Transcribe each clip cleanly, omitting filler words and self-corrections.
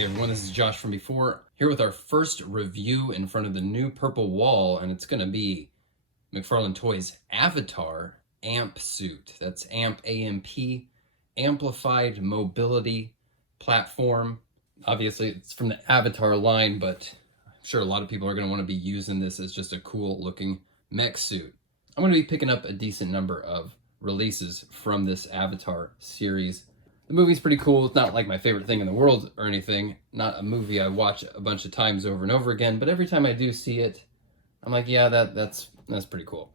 Hey everyone, this is Josh from before, here with our first review in front of the new purple wall, and it's going to be McFarlane Toys Avatar Amp Suit. That's AMP, A-M-P, Amplified Mobility Platform. Obviously, it's from the Avatar line, but I'm sure a lot of people are going to want to be using this as just a cool looking mech suit. I'm going to be picking up a decent number of releases from this Avatar series. The movie's pretty cool. It's not like my favorite thing in the world or anything. Not a movie I watch a bunch of times over and over again, but every time I do see it, I'm like, yeah, that's pretty cool.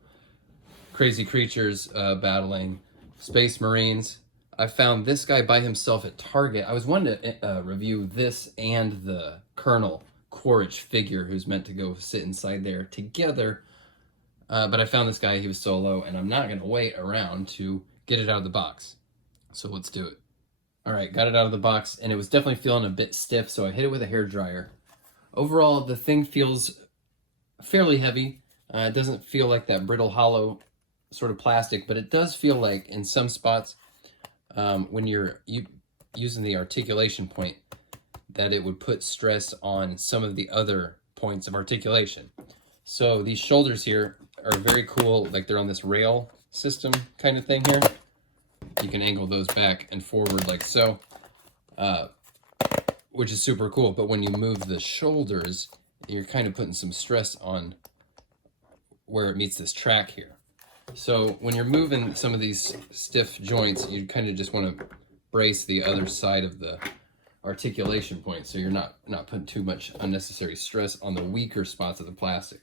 Crazy creatures battling space marines. I found this guy by himself at Target. I was wanting to review this and the Colonel Quaritch figure who's meant to go sit inside there together, but I found this guy, he was solo, and I'm not going to wait around to get it out of the box. So let's do it. All right, got it out of the box, and it was definitely feeling a bit stiff, so I hit it with a hairdryer. Overall, the thing feels fairly heavy. It doesn't feel like that brittle, hollow sort of plastic, but it does feel like in some spots, when you're using the articulation point, that it would put stress on some of the other points of articulation. So these shoulders here are very cool, like they're on this rail system kind of thing here. You can angle those back and forward like so, which is super cool. But when you move the shoulders, you're kind of putting some stress on where it meets this track here. So when you're moving some of these stiff joints, you kind of just want to brace the other side of the articulation point, so you're not putting too much unnecessary stress on the weaker spots of the plastic.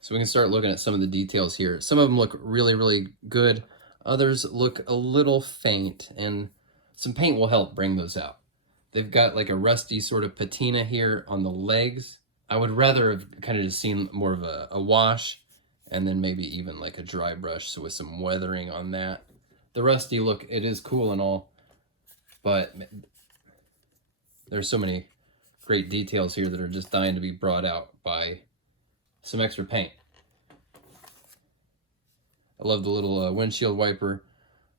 So we can start looking at some of the details here. Some of them look really, really good. Others look a little faint, and some paint will help bring those out. They've got like a rusty sort of patina here on the legs. I would rather have kind of just seen more of a wash, and then maybe even like a dry brush, so with some weathering on that. The rusty look, it is cool and all, but there's so many great details here that are just dying to be brought out by some extra paint. I love the little windshield wiper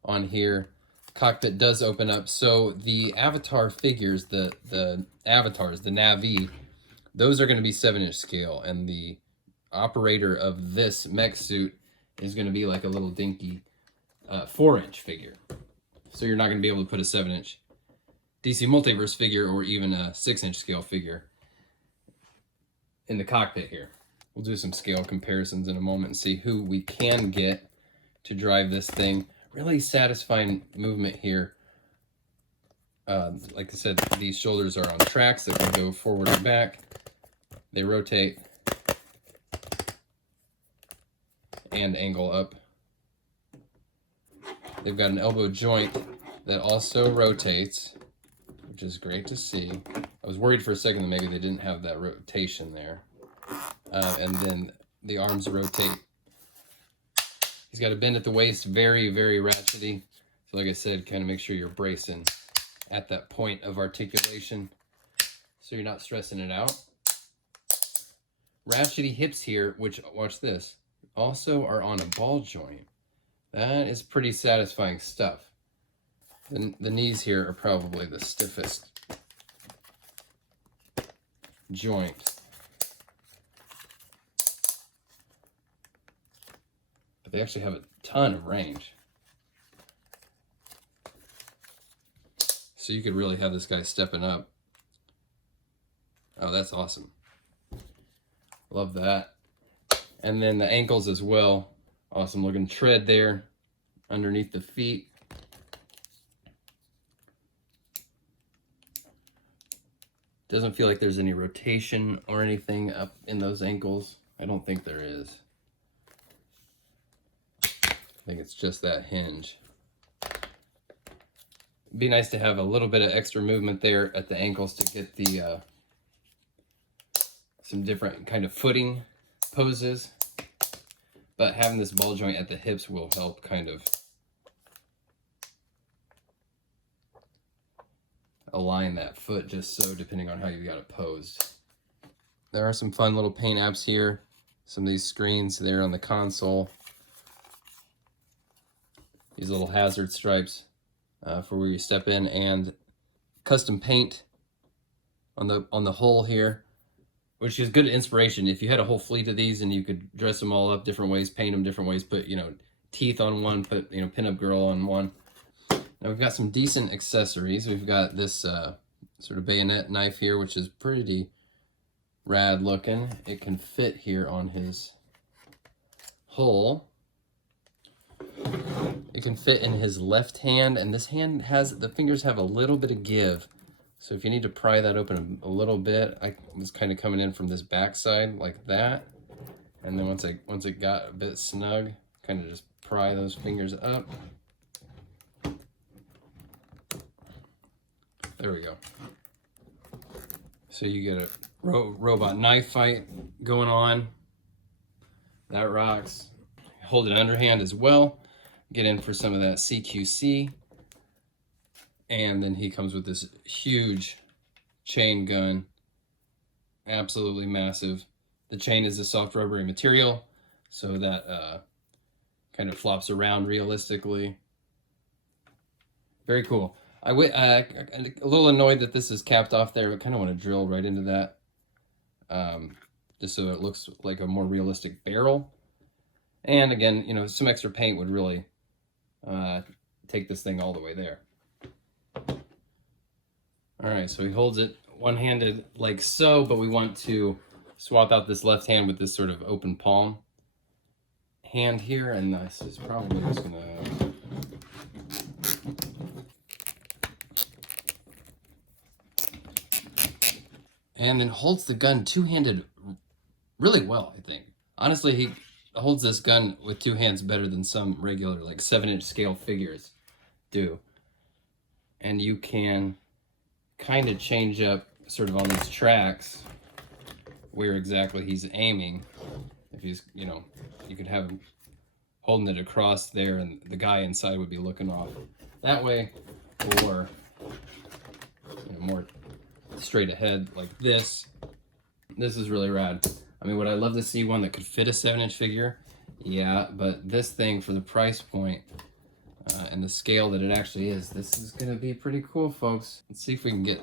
on here. Cockpit does open up. So the Avatar figures, the avatars, the Na'vi, those are going to be 7-inch scale. And the operator of this mech suit is going to be like a little dinky 4-inch figure. So you're not going to be able to put a 7-inch DC Multiverse figure or even a 6-inch scale figure in the cockpit here. We'll do some scale comparisons in a moment and see who we can get to drive this thing. Really satisfying movement here. Like I said, these shoulders are on tracks that can go forward and back. They rotate and angle up. They've got an elbow joint that also rotates, which is great to see. I was worried for a second that maybe they didn't have that rotation there. And then the arms rotate. He's got a bend at the waist, very, very ratchety. So like I said, kind of make sure you're bracing at that point of articulation so you're not stressing it out. Ratchety hips here, which, watch this, also are on a ball joint. That is pretty satisfying stuff. The knees here are probably the stiffest joint. But they actually have a ton of range. So you could really have this guy stepping up. Oh, that's awesome. Love that. And then the ankles as well. Awesome looking tread there underneath the feet. Doesn't feel like there's any rotation or anything up in those ankles. I don't think there is. I think it's just that hinge. It'd be nice to have a little bit of extra movement there at the ankles to get the some different kind of footing poses. But having this ball joint at the hips will help kind of align that foot just so, depending on how you got it posed. There are some fun little paint apps here. Some of these screens there on the console. These little hazard stripes for where you step in, and custom paint on the hull here, which is good inspiration. If you had a whole fleet of these and you could dress them all up different ways, paint them different ways, put, you know, teeth on one, put, you know, pinup girl on one. Now we've got some decent accessories. We've got this sort of bayonet knife here, which is pretty rad looking. It can fit here on his hull. It can fit in his left hand, and this hand has, the fingers have a little bit of give. So if you need to pry that open a little bit, I was kind of coming in from this back side like that. And then once it got a bit snug, kind of just pry those fingers up. There we go. So you get a robot knife fight going on. That rocks. Hold it underhand as well. Get in for some of that CQC. And then he comes with this huge chain gun. Absolutely massive. The chain is a soft rubbery material, so that kind of flops around realistically. Very cool. I'm a little annoyed that this is capped off there, but kind of want to drill right into that. Just so it looks like a more realistic barrel. And again, you know, some extra paint would really take this thing all the way there. All right, so he holds it one-handed like so, but we want to swap out this left hand with this sort of open palm hand here, and this is probably just gonna... And then holds the gun two-handed really well, I think. Honestly, he holds this gun with two hands better than some regular, like 7-inch scale figures do. And you can kind of change up sort of on these tracks where exactly he's aiming. If he's, you know, you could have him holding it across there and the guy inside would be looking off that way, or you know, more straight ahead like this. This is really rad. I mean, would I love to see one that could fit a 7-inch figure? Yeah, but this thing, for the price point and the scale that it actually is, this is gonna be pretty cool, folks. Let's see if we can get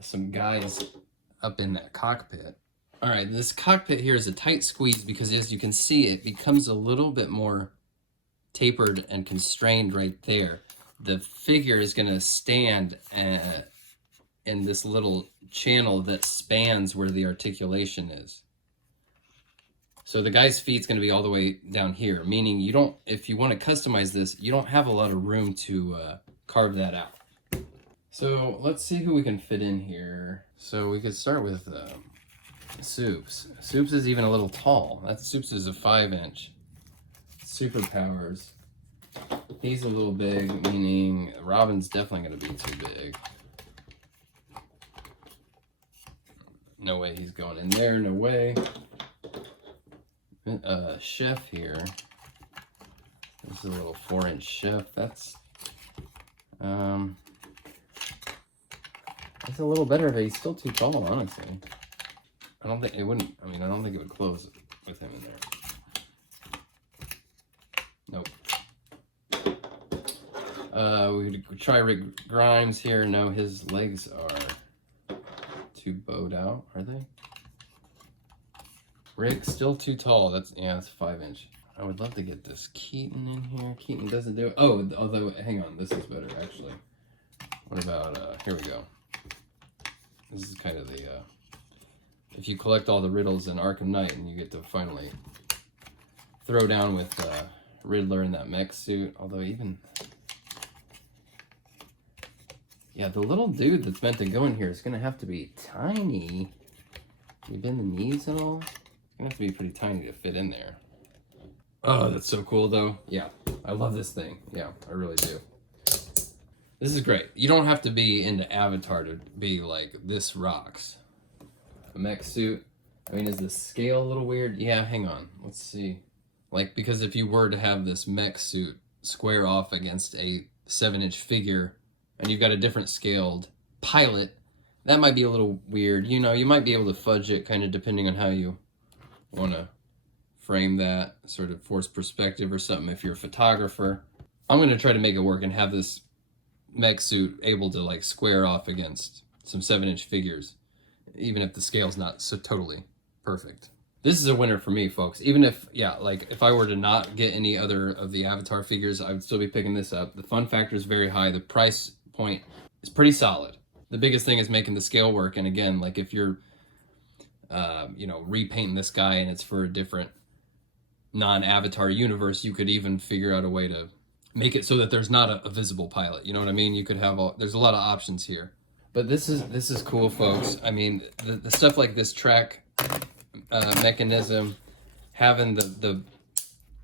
some guys up in that cockpit. All right, this cockpit here is a tight squeeze because, as you can see, it becomes a little bit more tapered and constrained right there. The figure is gonna stand in this little channel that spans where the articulation is. So the guy's feet's going to be all the way down here, meaning you don't, if you want to customize this, you don't have a lot of room to carve that out. So let's see who we can fit in here. So we could start with Soups. Soups is even a little tall. Soups is a 5-inch. Superpowers. He's a little big, meaning Robin's definitely going to be too big. No way he's going in there, no way. Chef here. This is a little 4-inch chef. That's a little better, but he's still too tall, honestly. I don't think it wouldn't, I mean, I don't think it would close with him in there. Nope. We could try Rick Grimes here. No, his legs are too bowed out, are they? Rick's still too tall. That's 5-inch. I would love to get this Keaton in here. Keaton doesn't do it. Oh, although, hang on, this is better, actually. What about, here we go. This is kind of the, if you collect all the riddles in Arkham Knight and you get to finally throw down with Riddler in that mech suit. Although even, yeah, the little dude that's meant to go in here is going to have to be tiny. You bend the knees at all? Gonna have to be pretty tiny to fit in there. Oh, that's so cool though. Yeah, I love this thing. Yeah, I really do. This is great. You don't have to be into Avatar to be like, this rocks. A mech suit. I mean, is the scale a little weird? Yeah, hang on. Let's see. Like, because if you were to have this mech suit square off against a 7-inch figure and you've got a different scaled pilot, that might be a little weird. You know, you might be able to fudge it kind of depending on how you want to frame that, sort of force perspective or something if you're a photographer. I'm going to try to make it work and have this mech suit able to like square off against some 7-inch figures. even if the scale's not so totally perfect. This is a winner for me, folks. Even if, yeah, like if I were to not get any other of the Avatar figures, I would still be picking this up. The fun factor is very high. The price point is pretty solid. The biggest thing is making the scale work. And again, like if you're, you know, repainting this guy and it's for a different non-Avatar universe, you could even figure out a way to make it so that there's not a visible pilot. You know what I mean? You could have there's a lot of options here. But this is cool, folks. I mean, the stuff like this track mechanism, having the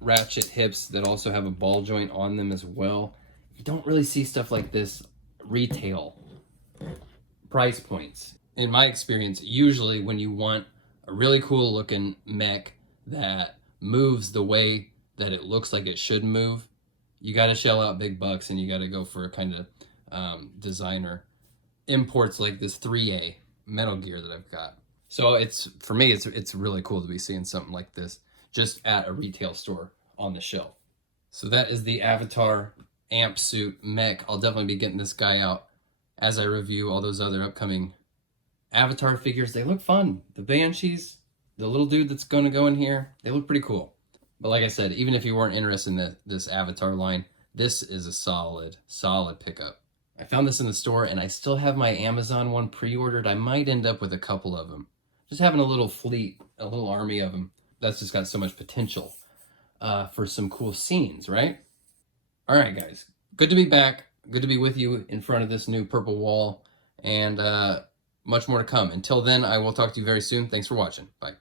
ratchet hips that also have a ball joint on them as well. You don't really see stuff like this retail price points. In my experience, usually when you want a really cool looking mech that moves the way that it looks like it should move, you got to shell out big bucks and you got to go for a kind of designer imports like this 3A Metal Gear that I've got. So it's, for me, it's really cool to be seeing something like this just at a retail store on the shelf. So that is the Avatar amp suit mech. I'll definitely be getting this guy out as I review all those other upcoming Avatar figures. They look fun. The Banshees, the little dude that's going to go in here, they look pretty cool. But like I said, even if you weren't interested in this Avatar line, this is a solid pickup. I found this in the store and I still have my Amazon one pre-ordered. I might end up with a couple of them. Just having a little fleet, a little army of them. That's just got so much potential for some cool scenes, right? All right, guys. Good to be back. Good to be with you in front of this new purple wall. And much more to come. Until then, I will talk to you very soon. Thanks for watching. Bye.